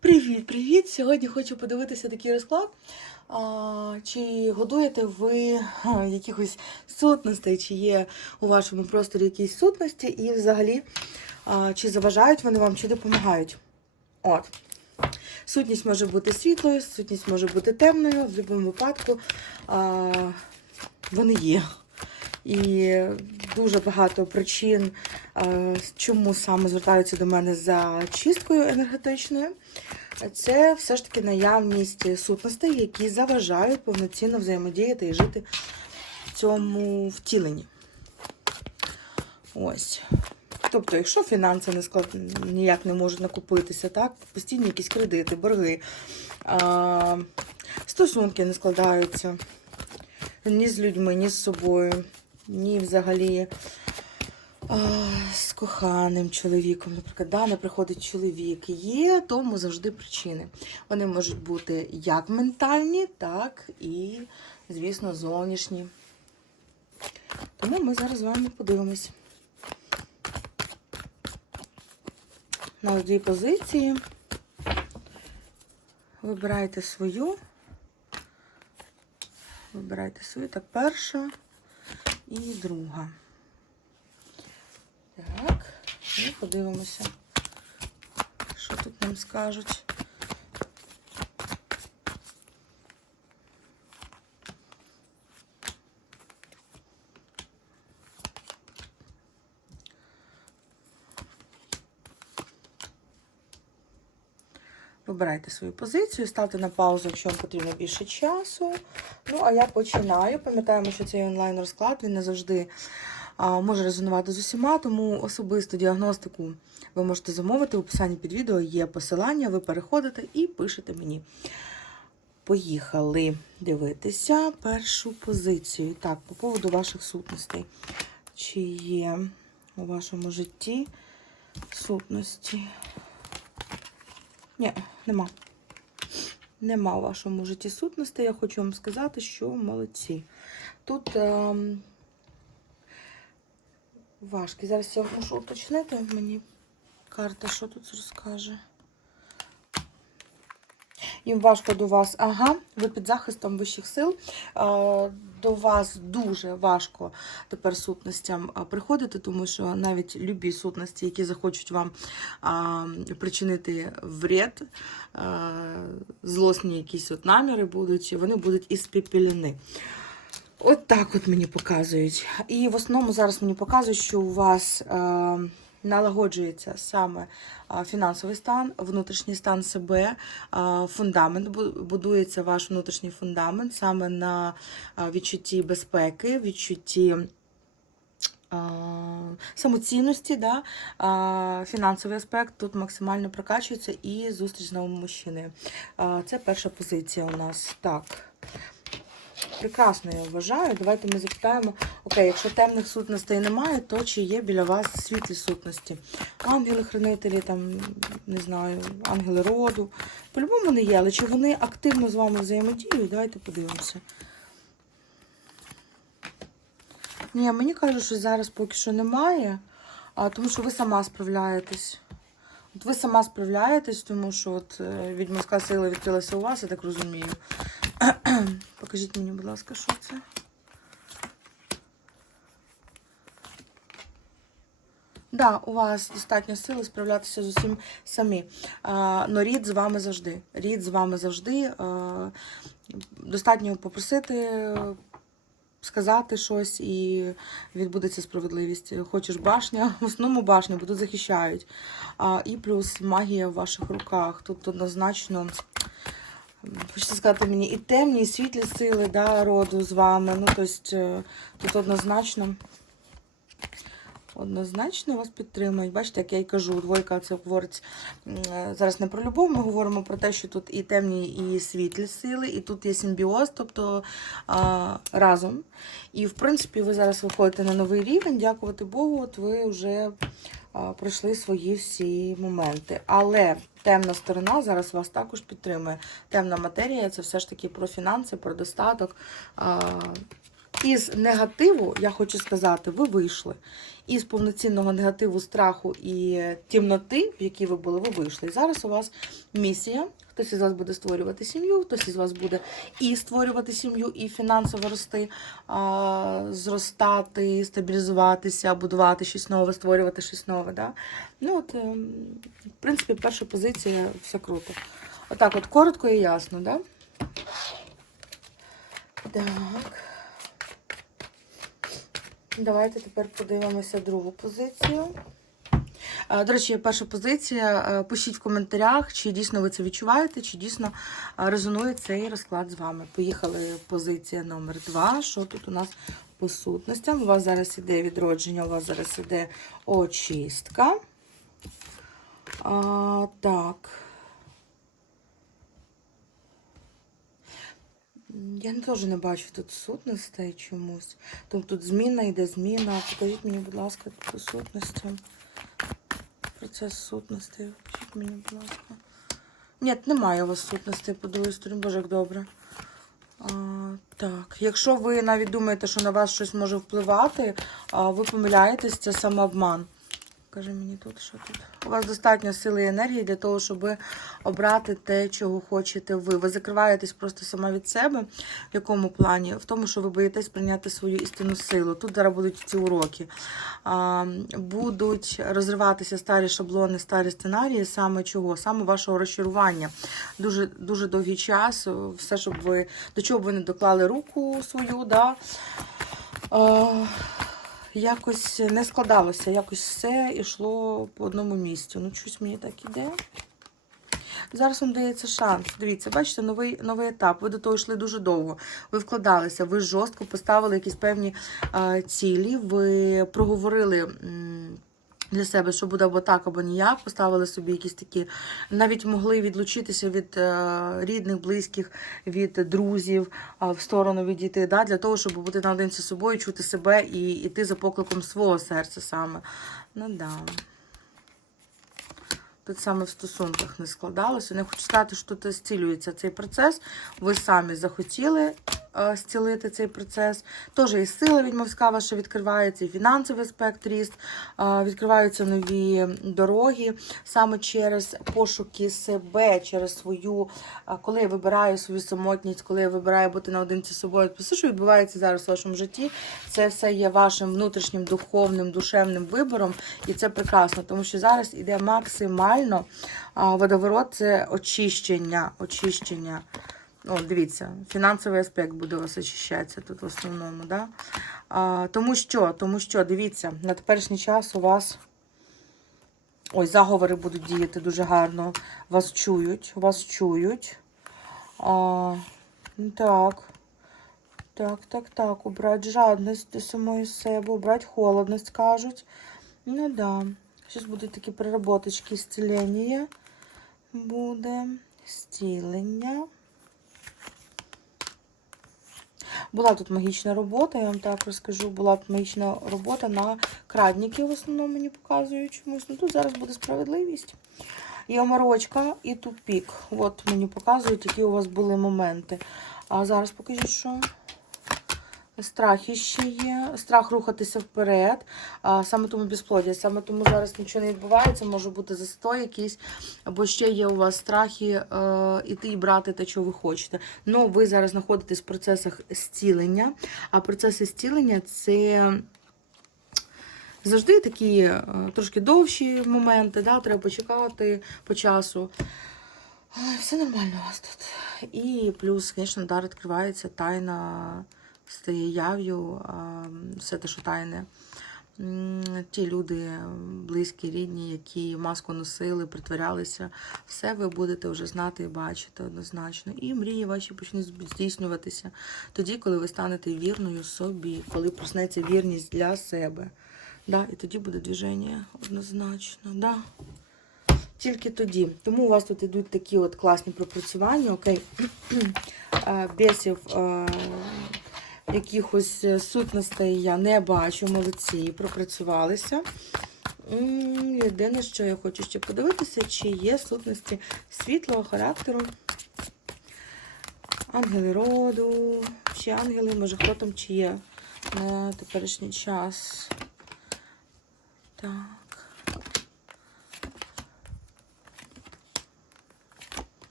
Привіт-привіт! Сьогодні хочу подивитися такий розклад. А, чи годуєте ви якихось сутностей, чи є у вашому просторі якісь сутності, і взагалі, а, чи заважають вони вам, чи допомагають? От. Сутність може бути світлою, сутність може бути темною, в будь-якому випадку а, вони є. І дуже багато причин, е, чому саме звертаються до мене за чисткою енергетичною. Це все ж таки наявність сутностей, які заважають повноцінно взаємодіяти і жити в цьому втіленні. Ось. Тобто, якщо фінанси не склад... ніяк не можуть накопитися, так? постійні якісь кредити, борги, а... стосунки не складаються ні з людьми, ні з собою, ні взагалі а, з коханим чоловіком. Наприклад, да, не приходить чоловік. Є тому завжди причини. Вони можуть бути як ментальні, так і, звісно, зовнішні. Тому ми зараз з вами подивимось. На дві позиції. Вибирайте свою. Вибирайте свою. Так, перша і друга. Так, і подивимося, що тут нам скажуть. Вибирайте свою позицію, ставте на паузу, якщо вам потрібно більше часу. Ну, а я починаю. Пам'ятаємо, що цей онлайн-розклад він не завжди може резонувати з усіма, тому особисту діагностику ви можете замовити. В описанні під відео є посилання, ви переходите і пишете мені. Поїхали дивитися першу позицію. Так, по поводу ваших сутностей. Чи є у вашому житті сутності? Ні, нема. Нема у вашому житті сутності. Я хочу вам сказати, що молодці. Тут ем, важкі. Зараз я можу уточнити мені карта, що тут розкаже. Їм важко до вас, ага, ви під захистом вищих сил. До вас дуже важко тепер сутностям приходити, тому що навіть любі сутності, які захочуть вам а, причинити вред, а, злосні якісь от наміри будуть, вони будуть іспепелені. От так от мені показують. І в основному зараз мені показують, що у вас е, налагоджується саме фінансовий стан, внутрішній стан себе, фундамент, будується ваш внутрішній фундамент саме на відчутті безпеки, відчутті. Самоцінності, да? фінансовий аспект тут максимально прокачується і зустріч з новим мужчиною. Це перша позиція у нас. Так. Прекрасно, я вважаю. Давайте ми запитаємо, окей, якщо темних сутностей немає, то чи є біля вас світлі сутності? Ангели-хранителі, там, не знаю, ангели роду. По-любому вони є, але чи вони активно з вами взаємодіють? Давайте подивимося. Ні, мені кажуть, що зараз поки що немає, а, тому що ви сама справляєтесь. От ви сама справляєтесь, тому що от е, відьмовська сила відкрилася у вас, я так розумію. Покажіть мені, будь ласка, що це. Да, у вас достатньо сили справлятися з усім самі. Но рід з вами завжди. Рід з вами завжди. Достатньо попросити, сказати щось і відбудеться справедливість. Хочеш башня, в основному башня, бо тут захищають. І плюс магія в ваших руках. Тут однозначно. Хочеться сказати мені і темні, і світлі сили да, роду з вами. Ну, тобто, тут однозначно. Однозначно вас підтримують. Бачите, як я й кажу, двойка це говорить е, зараз не про любов, ми говоримо про те, що тут і темні, і світлі сили, і тут є симбіоз, тобто а, разом. І в принципі, ви зараз виходите на новий рівень, дякувати Богу, от ви вже пройшли свої всі моменти. Але темна сторона зараз вас також підтримує. Темна матерія це все ж таки про фінанси, про достаток. Із негативу, я хочу сказати, ви вийшли. Із повноцінного негативу, страху і тімноти, в якій ви були, ви вийшли. І зараз у вас місія. Хтось із вас буде створювати сім'ю, хтось із вас буде і створювати сім'ю, і фінансово рости, а, зростати, стабілізуватися, будувати щось нове, створювати щось нове. Да? Ну, от, ем, в принципі, перша позиція все круто. Отак, от коротко і ясно, да? Так. Давайте тепер подивимося другу позицію. Е, До речі, перша позиція. Е, Пишіть в коментарях, чи дійсно ви це відчуваєте, чи дійсно е, резонує цей розклад з вами. Поїхали позиція номер два. Що тут у нас по сутностям? У вас зараз іде відродження, у вас зараз іде очистка. А, так. Я теж не бачу тут сутностей чомусь. Тобто тут зміна йде зміна. Покажіть мені, будь ласка, по сутностям. Процес сутностей. Покажіть мені, будь ласка. Ні, немає у вас сутностей по другій. Боже, як добре. А, так, якщо ви навіть думаєте, що на вас щось може впливати, а, ви помиляєтесь, це самообман. Каже мені тут, що тут. У вас достатньо сили і енергії для того, щоб обрати те, чого хочете ви. Ви закриваєтесь просто сама від себе. В якому плані? В тому, що ви боїтесь прийняти свою істинну силу. Тут зараз будуть ці уроки. Будуть розриватися старі шаблони, старі сценарії, саме чого? Саме вашого розчарування. Дуже дуже довгий час, все, щоб ви до чого б ви не доклали руку свою, да. А, якось не складалося, якось все йшло по одному місцю. Ну, щось мені так іде. Зараз вам дається шанс. Дивіться, бачите, новий новий етап. Ви до того йшли дуже довго. Ви вкладалися, ви жорстко поставили якісь певні е, цілі, ви проговорили. м, Для себе, що буде або так, або ніяк, поставили собі якісь такі, навіть могли відлучитися від е, рідних, близьких, від друзів, е, в сторону відійти, да, для того, щоб бути наодинці з собою, чути себе і йти за покликом свого серця саме. Ну да. Саме в стосунках не складалося. Не хочу сказати, що тут зцілюється цей процес. Ви самі захотіли е, зцілити цей процес. Теж і сила відьмовська ваша відкривається, і фінансовий аспект ріст, е, відкриваються нові дороги саме через пошуки себе, через свою, е, коли я вибираю свою самотність, коли я вибираю бути наодинці з собою. Все, що відбувається зараз в вашому житті, це все є вашим внутрішнім духовним, душевним вибором, і це прекрасно, тому що зараз іде максимально а, водоворот це очищення. очищення. О, дивіться, фінансовий аспект буде у вас очищатися тут в основному. Да? А, тому що, тому що, дивіться, на теперішній час у вас. Ой, заговори будуть діяти дуже гарно. Вас чують, вас чують. А, так. Так, так, так. Убрать жадність до самої себе, убрать холодність, кажуть. Ну да. Зараз будуть такі переработочки, зцілення буде, зцілення. Була тут магічна робота, я вам так розкажу. Була магічна робота на крадників, в основному мені показують чомусь. Ну тут зараз буде справедливість. І оморочка, і тупік. От мені показують, які у вас були моменти. А зараз покажіть, що. Страх іще є, страх рухатися вперед, а, саме тому безплодя, саме тому зараз нічого не відбувається, може бути застой якийсь, або ще є у вас страхи е, іти і брати те, що ви хочете. Ну, ви зараз знаходитесь в процесах зцілення, а процеси зцілення це. Завжди такі е, трошки довші моменти, да, треба почекати по часу. Ай, Все нормально у вас тут. І плюс, звісно, дар відкривається, тайна стає яв'ю, все те, що тайне. Ті люди, близькі, рідні, які маску носили, притворялися, все ви будете вже знати і бачити однозначно. І мрії ваші почнуть здійснюватися тоді, коли ви станете вірною собі, коли проснеться вірність для себе. Да, і тоді буде движення однозначно. Да. Тільки тоді. Тому у вас тут йдуть такі от класні пропрацювання, окей. Бесів якихось е, сутностей я не бачу. Молодці, пропрацювалися. Єдине, що я хочу ще подивитися, чи є сутності світлого характеру. Ангели роду, чи ангели, може, хто там чи є на теперішній час. Так.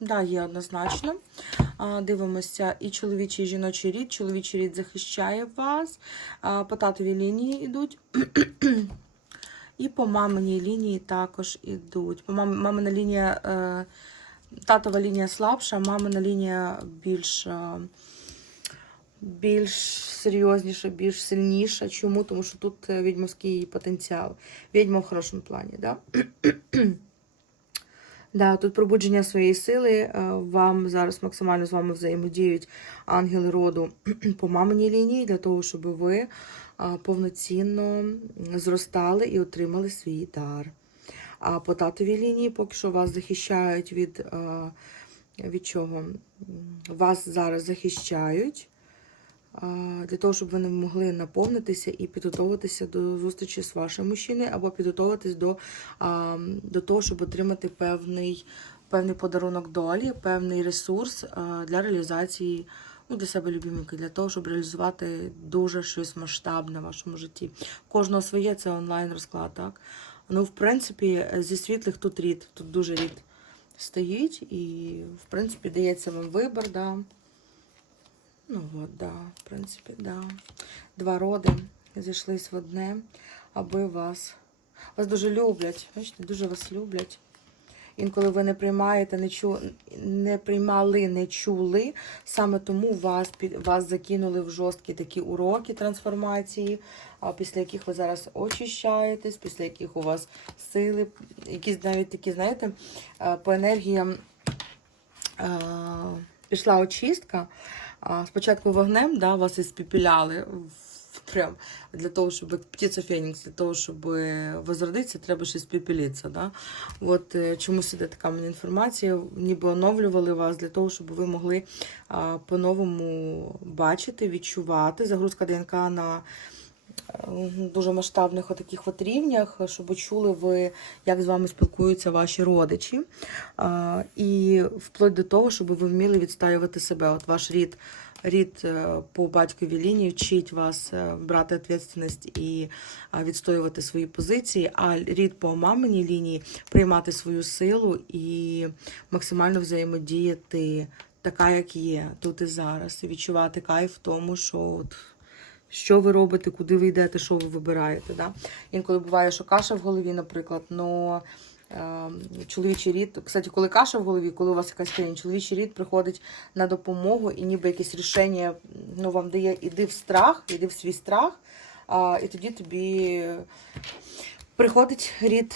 Да, є однозначно. Дивимося і чоловічий, і жіночий рід. Чоловічий рід захищає вас. По татовій лінії йдуть. І по маминій лінії також ідуть. По мам... мамина лінія, е... татова лінія слабша, мамина лінія більш, е... більш серйозніша, більш сильніша. Чому? Тому що тут е, відьмовський потенціал. Відьма в хорошому плані. Да? Да, тут пробудження своєї сили. е, Вам зараз максимально з вами взаємодіють ангели роду по маминій лінії для того, щоб ви е, повноцінно зростали і отримали свій дар. А по татовій лінії поки що вас захищають від, е, від чого? Вас зараз захищають для того, щоб ви не могли наповнитися і підготуватися до зустрічі з вашим мужчиною, або підготуватись до, до того, щоб отримати певний, певний подарунок долі, певний ресурс для реалізації ну, для себе любімки, для того, щоб реалізувати дуже щось масштабне в вашому житті. Кожного своє це онлайн розклад, так? Ну, в принципі, зі світлих тут рід, тут дуже рід стоїть, і, в принципі, дається вам вибір, да. Ну от, да, в принципі, да. Два роди зійшлись в одне, аби вас. Вас дуже люблять. Бачите, дуже вас люблять. Інколи ви не приймаєте, не чу, не приймали, не чули. Саме тому вас вас закинули в жорсткі такі уроки трансформації, після яких ви зараз очищаєтесь, після яких у вас сили, якісь навіть такі, знаєте, е, по енергіям е, пішла очистка. Спочатку вогнем, да, вас іспіпіляли прям для того, щоб птиця Фенікс, для того, щоб возродитися, треба ж іспіпілитися. Да? От е, чомусь іде така мені інформація, ніби оновлювали вас для того, щоб ви могли по-новому бачити, відчувати загрузка ДНК на е, дуже масштабних отаких от рівнях, щоб чули ви, як з вами спілкуються ваші родичі. І вплоть до того, щоб ви вміли відстаювати себе. От ваш рід, рід е, по батьковій лінії вчить вас е, брати відповідальність і відстоювати свої позиції, а рід по маминій лінії приймати свою силу і максимально взаємодіяти така, як є, тут і зараз, і відчувати кайф в тому, що от що ви робите, куди ви йдете, що ви вибираєте. Да? Інколи буває, що каша в голові, наприклад, но е, чоловічий рід, кстати, коли каша в голові, коли у вас якась хрень, чоловічий рід приходить на допомогу і ніби якесь рішення ну, вам дає, іди в страх, іди в свій страх, а, і тоді тобі приходить рід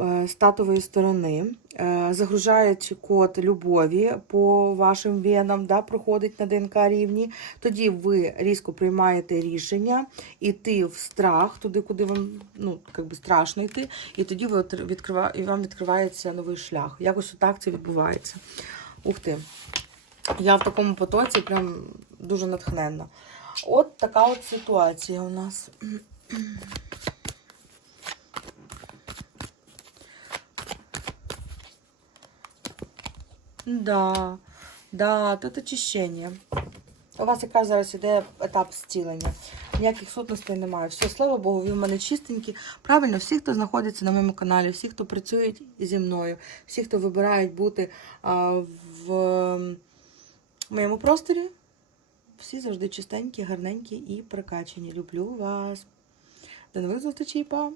е, з татової сторони, е, загружають код любові по вашим венам, да, проходить на ДНК рівні. Тоді ви різко приймаєте рішення йти в страх, туди, куди вам ну, как би страшно йти, і тоді ви відкрива... і вам відкривається новий шлях. Якось отак це відбувається. Ух ти. Я в такому потоці прям дуже натхненна. От така от ситуація у нас. Да, да, тут очищення. У вас яка зараз іде етап зцілення. Ніяких сутностей немає. Все, слава Богу, ви в мене чистенькі. Правильно, всі, хто знаходиться на моєму каналі, всі, хто працюють зі мною, всі, хто вибирають бути а, в моєму просторі, всі завжди чистенькі, гарненькі і прикачені. Люблю вас. До нових зустрічей, па!